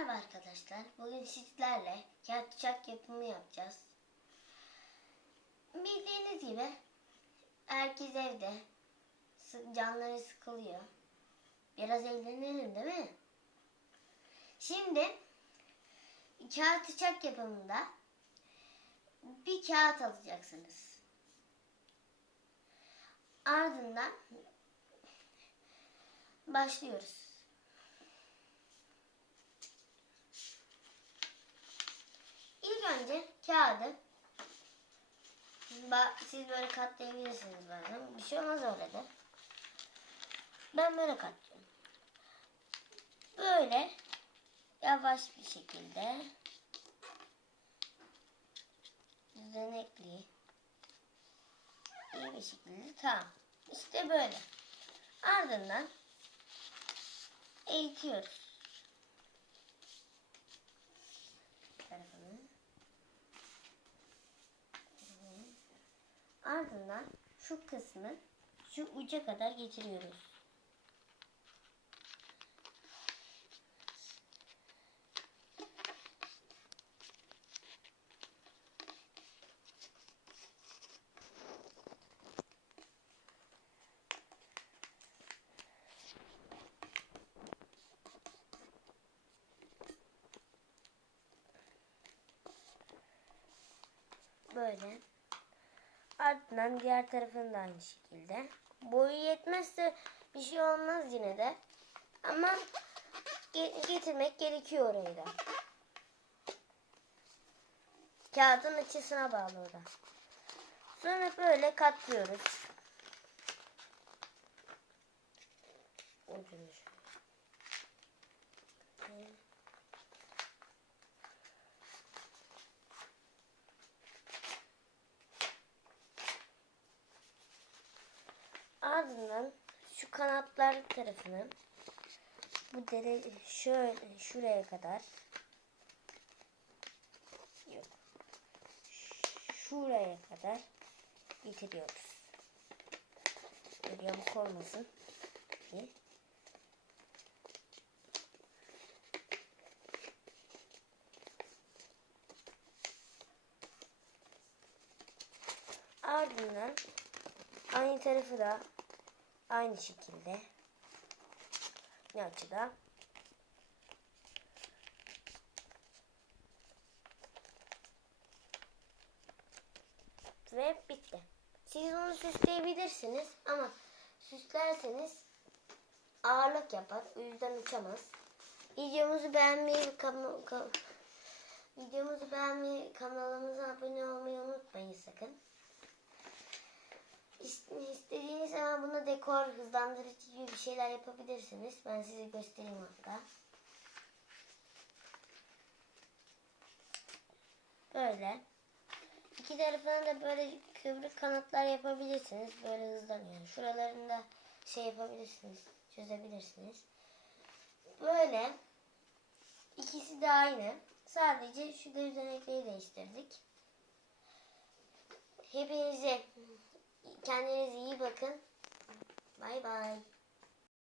Merhaba arkadaşlar. Bugün sizlerle kağıt uçak yapımı yapacağız. Bildiğiniz gibi herkes evde. Canları sıkılıyor. Biraz eğlenelim değil mi? Şimdi kağıt uçak yapımında bir kağıt alacaksınız. Ardından başlıyoruz. İlk önce kağıdı siz böyle katlayabilirsiniz bazen. Bir şey olmaz öyle de. Ben böyle katlıyorum. Böyle yavaş bir şekilde düzenekli iyi bir şekilde tamam. İşte böyle. Ardından eğitiyoruz. tarafını. Ardından şu kısmı şu uca kadar getiriyoruz. Böyle. Ardından diğer tarafını da aynı şekilde. Boyu yetmezse bir şey olmaz yine de. Ama ge- getirmek gerekiyor orayı da. Kağıdın açısına bağlı o. Sonra böyle katlıyoruz. Ucunu şöyle. Ardından şu kanatlar tarafını bu dere şöyle şuraya kadar yok şuraya kadar getiriyoruz. Böyle yamuk olmasın diye. Ardından aynı tarafı da aynı şekilde ne açıda ve bitti. Siz bunu süsleyebilirsiniz ama süslerseniz ağırlık yapar. O yüzden uçamaz. Videomuzu beğenmeyi videomuzu beğenmeyi kanalımıza abone olmayı unutmayın sakın. Dekor, hızlandırıcı gibi bir şeyler yapabilirsiniz. Ben size göstereyim hatta. Böyle. İki tarafına da böyle kıvrık kanatlar yapabilirsiniz. Böyle hızlanıyor. Şuralarında şey yapabilirsiniz. Çözebilirsiniz. Böyle. İkisi de aynı. Sadece şu göz örnekleri değiştirdik. Hepinize kendinize iyi bakın. Bye bye.